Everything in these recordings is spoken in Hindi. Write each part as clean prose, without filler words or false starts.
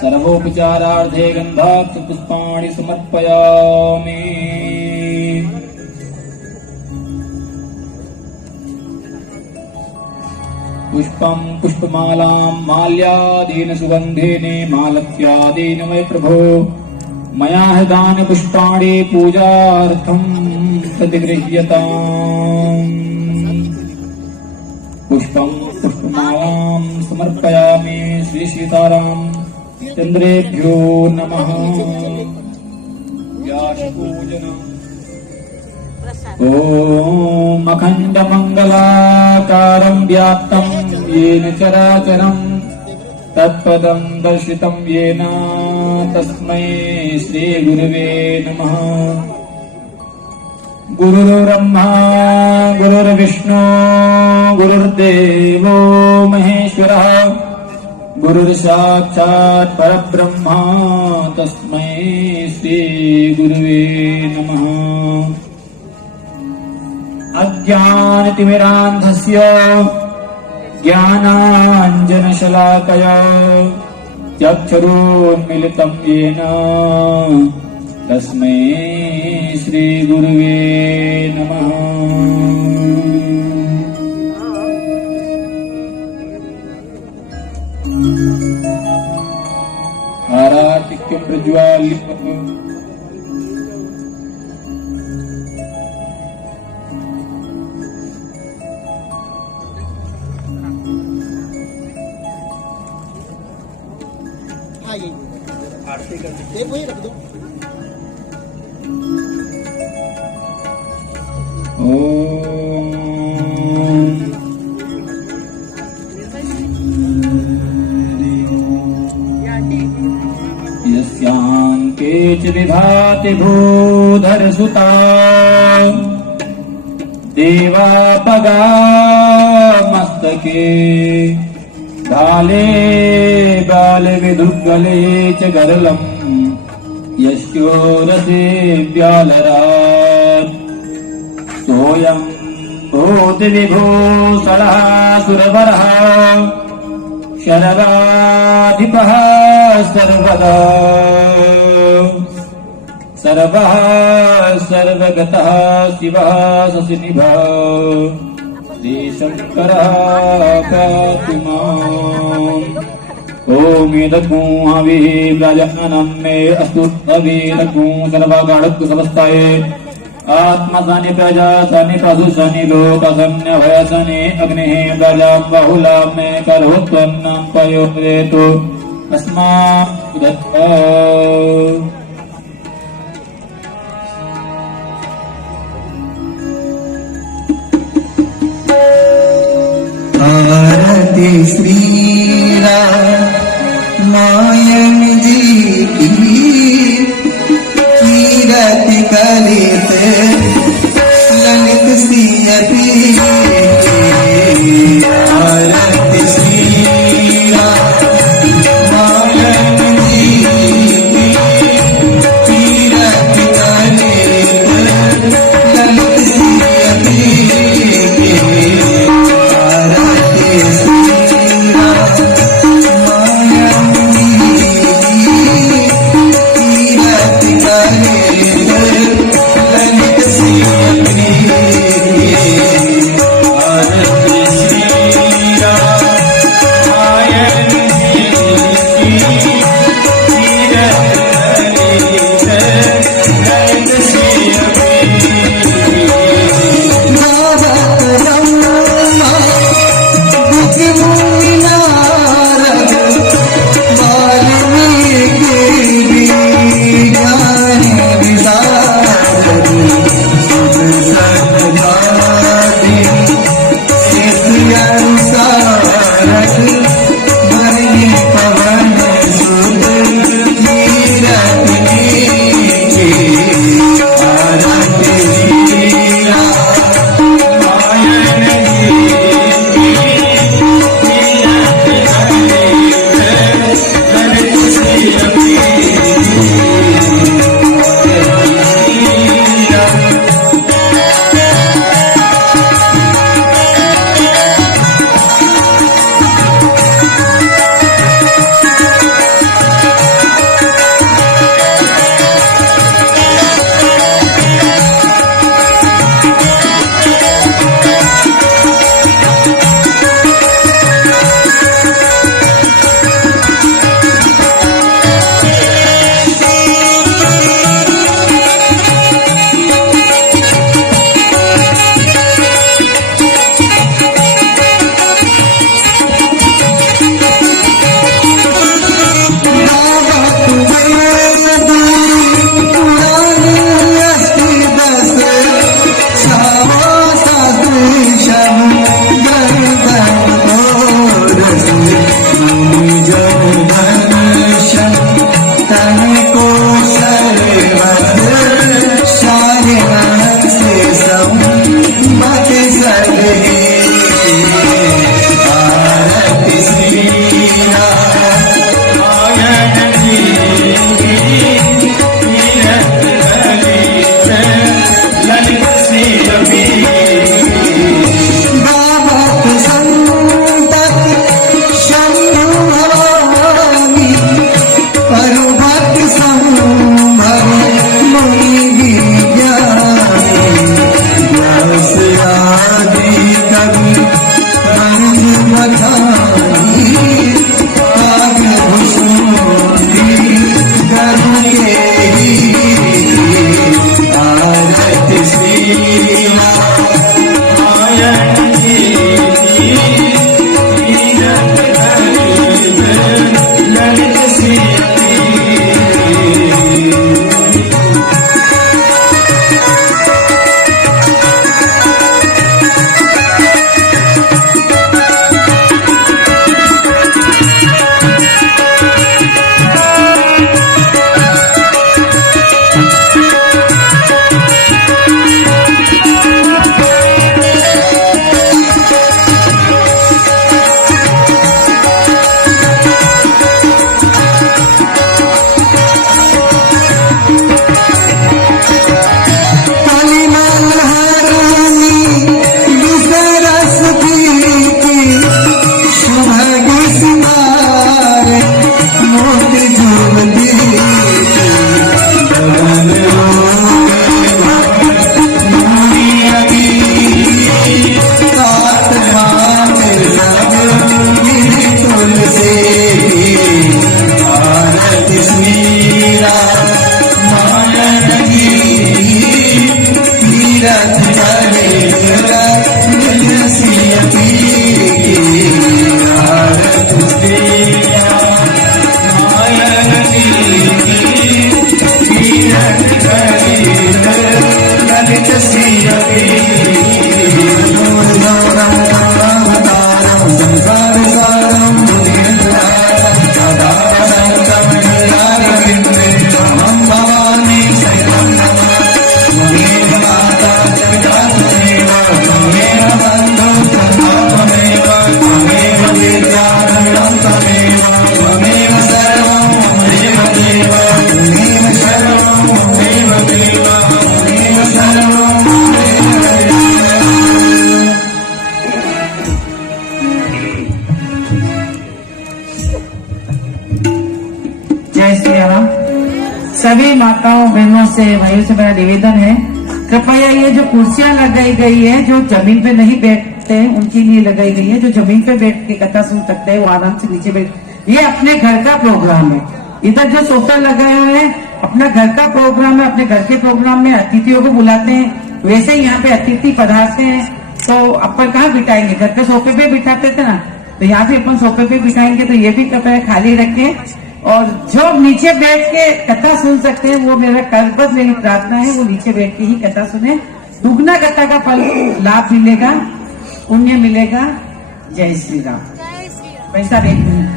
सर्वोपचारार्थे गन्धाक्ष पुष्पाणि समर्पयामि। पुष्पं पुष्पमालां माल्यादीन सुगन्धेन मालत्यादीन मय प्रभो मया हृदानि पुष्पाणि पूजार्थं प्रतिगृह्यताम्। पुष्पं पुष्पमालां समर्पयामि। श्री सीताराम चन्द्रेभ्यो नमः। व्यासपूजनम्। ॐ अखण्डमङ्गलाकारं व्याप्तं येन चराचरं तत्पदं दर्शितं येन तस्मै श्रीगुरुवे नमः। गुरुर्ब्रह्मा गुरुर्विष्णु गुरुर्देवो महेश्वरः गुरुर्साक्षात् परब्रह्म तस्मै श्रीगुरुवे नमः। अज्ञानतिमिरान्धस्य ज्ञानाञ्जनशलाकया चक्षुरुन्मीलितं येन तस्मै श्रीगुरुवे नमः। आरातिक्यं प्रज्वाल्यते। टेप वही रख दो। यस्यान्ते च विभाति भूधरसुता देवापगा मस्तके बाले बाले विदुर्गले च गरलम् यस्योरसे व्यालरात् सोऽयं भूति विभूषणः सुरवरः शरवाधिपः सर्वदा सर्वः सर्वगतः शिवः शशिनिभः श्रीशङ्करः पातु माम्। ॐ एतद्गुं हविः प्रजानं मे अस्तु हविरगुं सर्वगाढत्व समस्ताय आत्मसनि प्रजासनि पशुसनि लोकसन्यभयसनि अग्निः प्रजां बहुलां मे करोत्वन्नं पयोरेतु अस्मात् दत्त्वा। आरती श्री रामायण जी की कीरति कलित ललित सियति। आरती श्री रामायण जी की कीरति कलित ललित सियति। ललित सभी माताओं बहनों से भाइयों से मेरा निवेदन है, कृपया ये जो कुर्सियां लगाई गई है जो जमीन पे नहीं बैठते उनके लिए लगाई गई है, जो जमीन पे बैठ के कथा सुन सकते हैं वो आराम से नीचे बैठ, ये अपने घर का प्रोग्राम है। इधर जो सोफा लगाए हुए हैं अपना घर का प्रोग्राम है, अपने घर के प्रोग्राम में अतिथियों को बुलाते हैं, वैसे ही यहाँ पे अतिथि पधारते हैं तो अपन कहाँ बिठाएंगे, घर के सोफे पे बिठाते थे ना, तो यहाँ पे अपन सोफे पे बिठाएंगे तो ये भी कृपया खाली रखे, और जो नीचे बैठ के कथा सुन सकते हैं वो मेरा करबद्ध मेरी प्रार्थना है वो नीचे बैठ के ही कथा सुने, दुगना कथा का फल लाभ मिलेगा, पुण्य मिलेगा। जय श्री राम। पैसा एक मिनट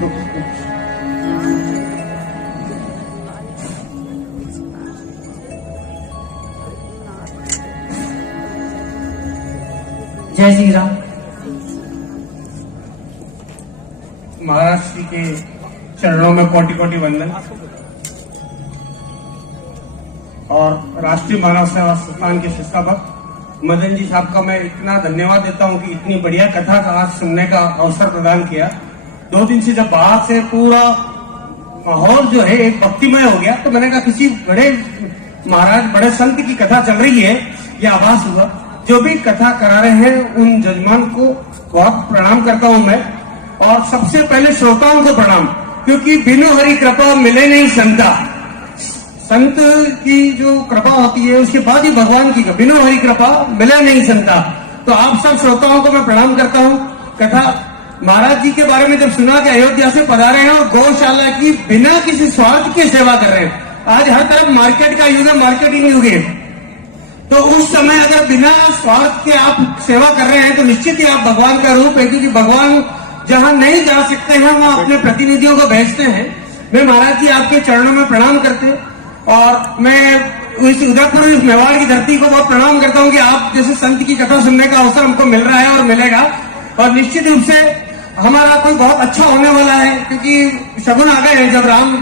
जय श्री राम। महाराज जी के चरणों में कोटि कोटि वंदन और राष्ट्रीय मानव सेवा संस्थान के संस्थापक मदन जी साहब का मैं इतना धन्यवाद देता हूं कि इतनी बढ़िया कथा का आज सुनने का अवसर प्रदान किया। 2 दिन से जब बाहर से पूरा माहौल जो है एक भक्तिमय हो गया तो मैंने कहा किसी बड़े महाराज बड़े संत की कथा चल रही है, यह आभास हुआ। जो भी कथा करा रहे हैं उन जजमान को बहुत प्रणाम करता हूं मैं, और सबसे पहले श्रोताओं को प्रणाम, क्योंकि बिनु हरि कृपा मिले नहीं संता। संत की जो कृपा होती है उसके बाद ही भगवान की, बिनु हरि कृपा मिले नहीं संता। तो आप सब श्रोताओं को मैं प्रणाम करता हूं। कथा महाराज जी के बारे में जब सुना कि अयोध्या से पधारे हैं और गौशाला की बिना किसी स्वार्थ के सेवा कर रहे हैं। आज हर तरफ मार्केट का युग है, मार्केटिंग युग है, तो उस समय अगर बिना स्वार्थ के आप सेवा कर रहे हैं तो निश्चित ही आप भगवान का रूप है, क्योंकि भगवान जहां नहीं जा सकते हैं वहां अपने प्रतिनिधियों को भेजते हैं। मैं महाराज जी आपके चरणों में प्रणाम करते और मैं इस उदयपुर इस मेवाड़ की धरती को बहुत प्रणाम करता हूं कि आप जैसे संत की कथा सुनने का अवसर हमको मिल रहा है और मिलेगा, और निश्चित रूप से हमारा कोई बहुत अच्छा होने वाला है, क्योंकि शगुन आ गए हैं। जब राम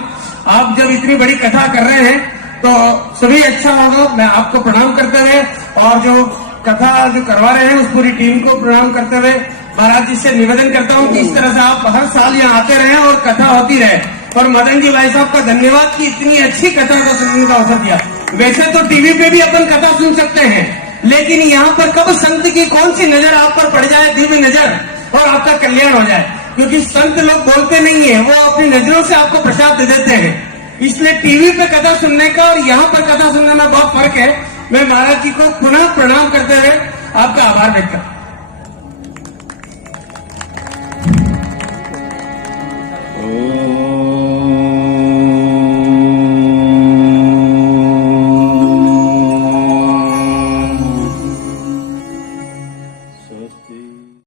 आप जब इतनी बड़ी कथा कर रहे हैं तो सभी अच्छा होगा। मैं आपको प्रणाम करते हुए और जो कथा जो करवा रहे हैं उस पूरी टीम को प्रणाम करते हुए महाराज जी से निवेदन करता हूं कि इस तरह से आप हर साल यहाँ आते रहे और कथा होती रहे। और मदन जी भाई साहब का धन्यवाद कि इतनी अच्छी कथा को सुनने का अवसर दिया। वैसे तो टीवी पे भी अपन कथा सुन सकते हैं, लेकिन यहाँ पर कब संत की कौन सी नजर आप पर पड़ जाए, दिव्य नजर, और आपका कल्याण हो जाए, क्योंकि संत लोग बोलते नहीं है, वो अपनी नजरों से आपको प्रसाद दे देते हैं। इसलिए टीवी पे कथा सुनने का और यहाँ पर कथा सुनने में बहुत फर्क है। मैं महाराज जी को पुनः प्रणाम करते हुए आपका आभार व्यक्त करता हूं।